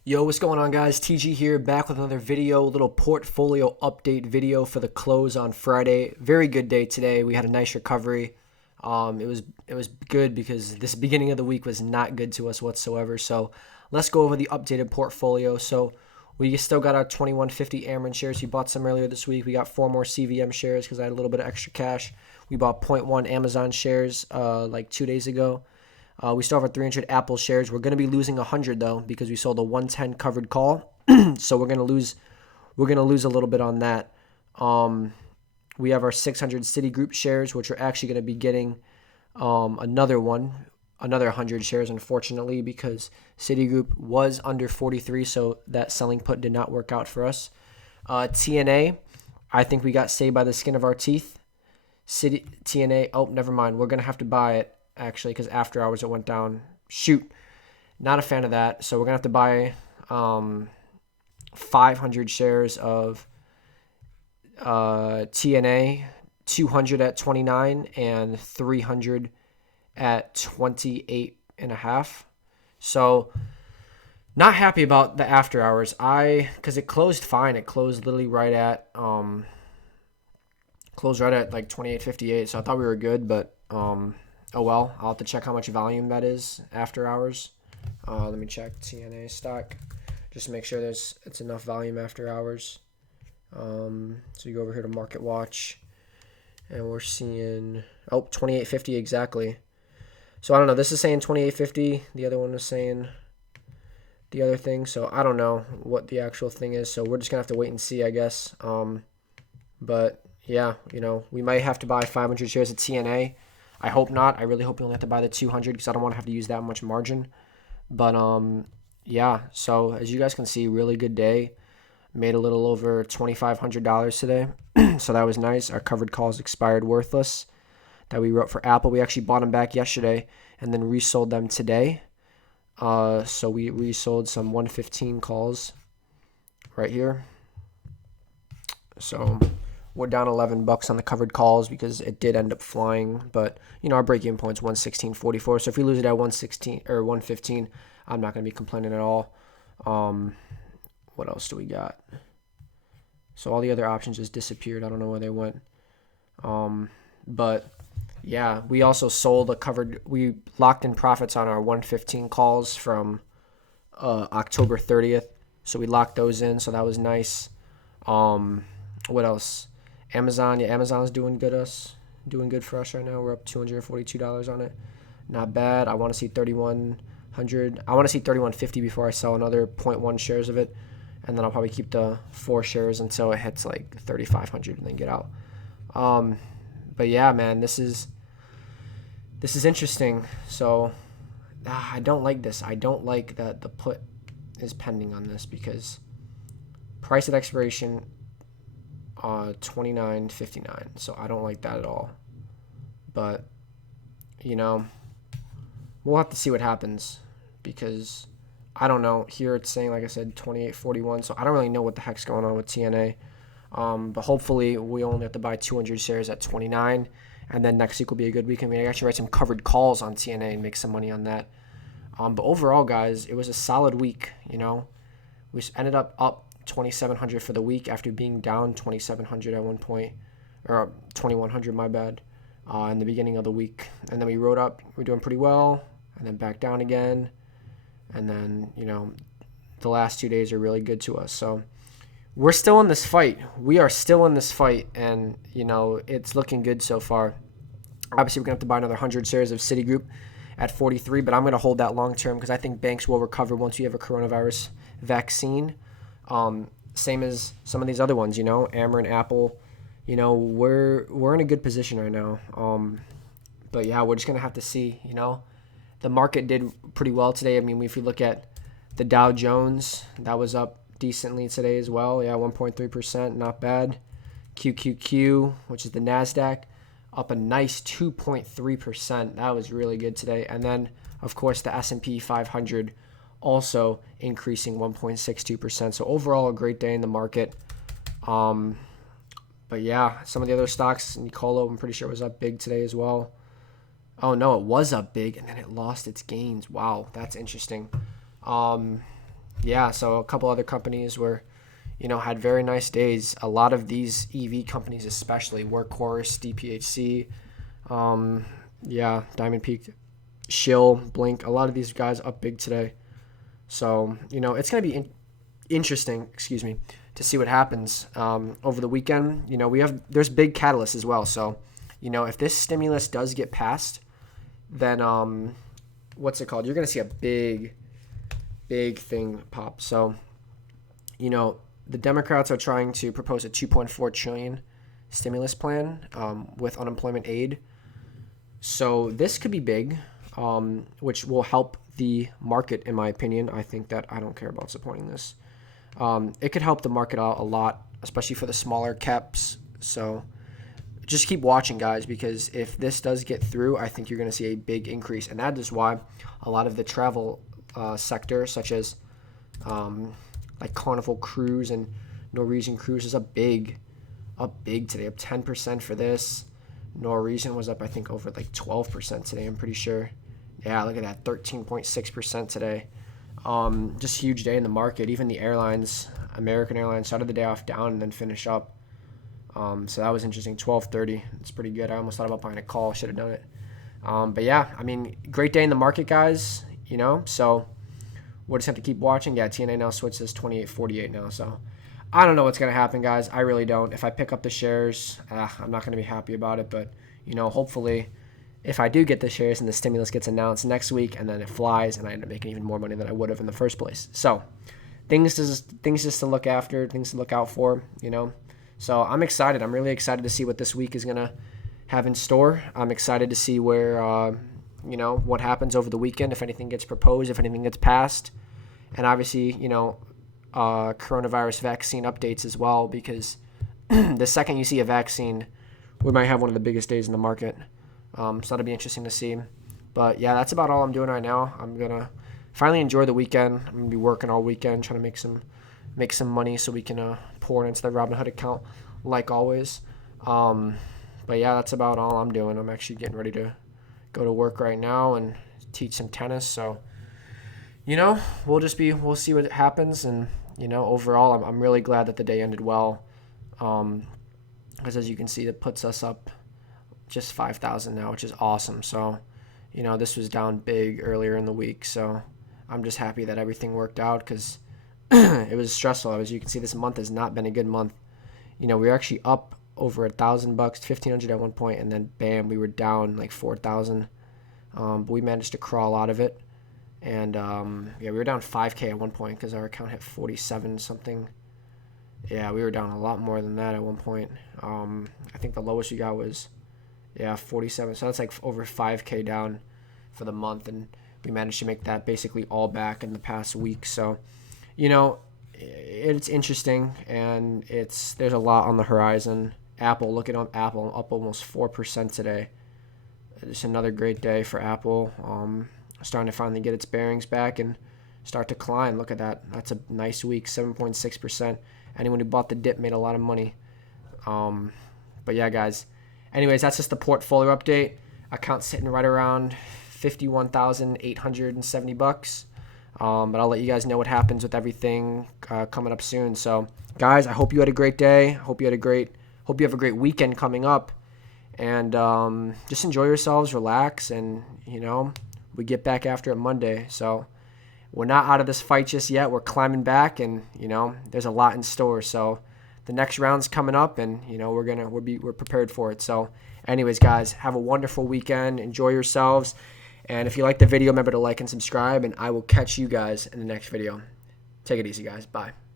Yo, what's going on, guys? TG here, back with another video, little portfolio update video for the close on Friday. Very good day today. We had a nice recovery. It was good because this beginning of the week was not good to us whatsoever. So let's go over the updated portfolio. So we still got our 2150 Ameren shares. We bought some earlier this week. We got 4 more CVM shares because I had a little bit of extra cash. We bought zero point 0.1 Amazon shares like 2 days ago. We still have our 300 Apple shares. We're going to be losing 100 though because we sold a 110 covered call. So we're going to lose. We're going to lose a little bit on that. We have our 600 Citigroup shares, which are actually going to be getting another 100 shares, unfortunately, because Citigroup was under 43, so that selling put did not work out for us. TNA, I think we got saved by the skin of our teeth. TNA, oh, never mind. We're going to have to buy it, actually, because after hours it went down. Shoot. Not a fan of that. So we're going to have to buy 500 shares of TNA, 200 at 29 and 300 at 28 and a half. So not happy about the after hours. Because it closed fine. It closed literally right at like 28.58. So I thought we were good, but oh well. I'll have to check how much volume that is after hours. Let me check TNA stock just to make sure it's enough volume after hours. So you go over here to Market Watch, and we're seeing 28.50 exactly. So I don't know. This is saying 28.50. The other one was saying the other thing. So I don't know what the actual thing is. So we're just gonna have to wait and see, I guess. But yeah, we might have to buy 500 shares of TNA. I hope not. I really hope we only have to buy the 200 because I don't want to have to use that much margin. But yeah. So as you guys can see, really good day. Made a little over $2,500 today. So that was nice. Our covered calls expired worthless that we wrote for Apple. We actually bought them back yesterday and then resold them today. So we resold some 115 calls right here. So we're down $11 on the covered calls because it did end up flying. But our break-even point's 116.44. So if we lose it at 116 or 115, I'm not going to be complaining at all. What else do we got? So all the other options just disappeared. I don't know where they went. But yeah, we also sold we locked in profits on our 115 calls from October 30th. So we locked those in. So that was nice. What else? Amazon. Yeah, Amazon's doing good for us right now. We're up $242 on it. Not bad. I want to see 3,100. I want to see 3,150 before I sell another 0.1 shares of it. And then I'll probably keep the 4 shares until it hits like 3,500 and then get out. But yeah, man, this is interesting. So I don't like this. I don't like that the put is pending on this because price at expiration 29.59. So I don't like that at all. But we'll have to see what happens because I don't know. Here it's saying, like I said, 28.41. So I don't really know what the heck's going on with TNA. But hopefully we only have to buy 200 shares at 29. And then next week will be a good week. And we actually write some covered calls on TNA and make some money on that. But overall, guys, it was a solid week. We ended up 2,700 for the week after being down 2,700 at one point. Or 2,100, my bad, in the beginning of the week. And then we rode up. We're doing pretty well. And then back down again. And then, the last 2 days are really good to us. So we're still in this fight. We are still in this fight. And, it's looking good so far. Obviously, we're going to have to buy another 100 shares of Citigroup at 43. But I'm going to hold that long term because I think banks will recover once we have a coronavirus vaccine. Same as some of these other ones, Ameren, Apple. We're in a good position right now. But, yeah, we're just going to have to see, The market did pretty well today. I mean, if you look at the Dow Jones, that was up decently today as well. Yeah, 1.3%, not bad. QQQ, which is the NASDAQ, up a nice 2.3%. That was really good today. And then, of course, the S&P 500 also increasing 1.62%. So overall, a great day in the market. But yeah, some of the other stocks, Nicolo, I'm pretty sure was up big today as well. Oh, no, it was up big, and then it lost its gains. Wow, that's interesting. yeah, so a couple other companies were, had very nice days. A lot of these EV companies, especially Workhorse, DPHC, um, yeah, Diamond Peak, Shill, Blink, a lot of these guys up big today. So, it's going to be interesting, excuse me, to see what happens over the weekend. There's big catalysts as well. So, if this stimulus does get passed, then what's it called? You're going to see a big thing pop. So, the Democrats are trying to propose a 2.4 trillion stimulus plan with unemployment aid. So this could be big, which will help the market, in my opinion. I think that I don't care about supporting this. It could help the market out a lot, especially for the smaller caps. So just keep watching, guys, because if this does get through, I think you're going to see a big increase. And that is why a lot of the travel sector, such as like Carnival Cruise and Norwegian Cruise, is up big today, up 10% for this. Norwegian was up, I think, over like 12% today, I'm pretty sure. Yeah, look at that, 13.6% today. Just huge day in the market. Even the airlines, American Airlines, started the day off down and then finish up. So that was interesting. 12:30. It's pretty good. I almost thought about buying a call. Should have done it. But yeah, I mean, great day in the market, guys. So we'll just have to keep watching. Yeah, TNA now switches 28.48 now. So I don't know what's gonna happen, guys. I really don't. If I pick up the shares, I'm not gonna be happy about it. But hopefully, if I do get the shares and the stimulus gets announced next week and then it flies and I end up making even more money than I would have in the first place. So things just to look after, things to look out for. So I'm excited. I'm really excited to see what this week is going to have in store. I'm excited to see where, what happens over the weekend, if anything gets proposed, if anything gets passed. And obviously, coronavirus vaccine updates as well, because the second you see a vaccine, we might have one of the biggest days in the market. So that'll be interesting to see. But yeah, that's about all I'm doing right now. I'm going to finally enjoy the weekend. I'm going to be working all weekend, trying to make some money so we can pour it into the Robinhood account like always. But yeah, that's about all I'm doing. I'm actually getting ready to go to work right now and teach some tennis. So, we'll see what happens. And, overall, I'm really glad that the day ended well. Because as you can see, it puts us up just 5,000 now, which is awesome. So, this was down big earlier in the week. So I'm just happy that everything worked out, because it was stressful. As you can see, this month has not been a good month. We were actually up over $1,000, 1,500 at one point, and then bam, we were down like 4,000. But we managed to crawl out of it, and we were down 5K at one point because our account hit 47 something. Yeah, we were down a lot more than that at one point. I think the lowest we got was 47. So that's like over 5K down for the month, and we managed to make that basically all back in the past week. So it's interesting, and there's a lot on the horizon. Apple, look at Apple, up almost 4% today. It's another great day for Apple. Starting to finally get its bearings back and start to climb. Look at that. That's a nice week, 7.6%. Anyone who bought the dip made a lot of money. But yeah, guys. Anyways, that's just the portfolio update. Account sitting right around $51,870. But I'll let you guys know what happens with everything coming up soon. So, guys, I hope you had a great day. Hope you have a great weekend coming up. And just enjoy yourselves, relax, and, we get back after it Monday. So we're not out of this fight just yet. We're climbing back, and, there's a lot in store. So the next round's coming up, and, we're prepared for it. So anyways, guys, have a wonderful weekend. Enjoy yourselves. And if you like the video, remember to like and subscribe, and I will catch you guys in the next video. Take it easy, guys. Bye.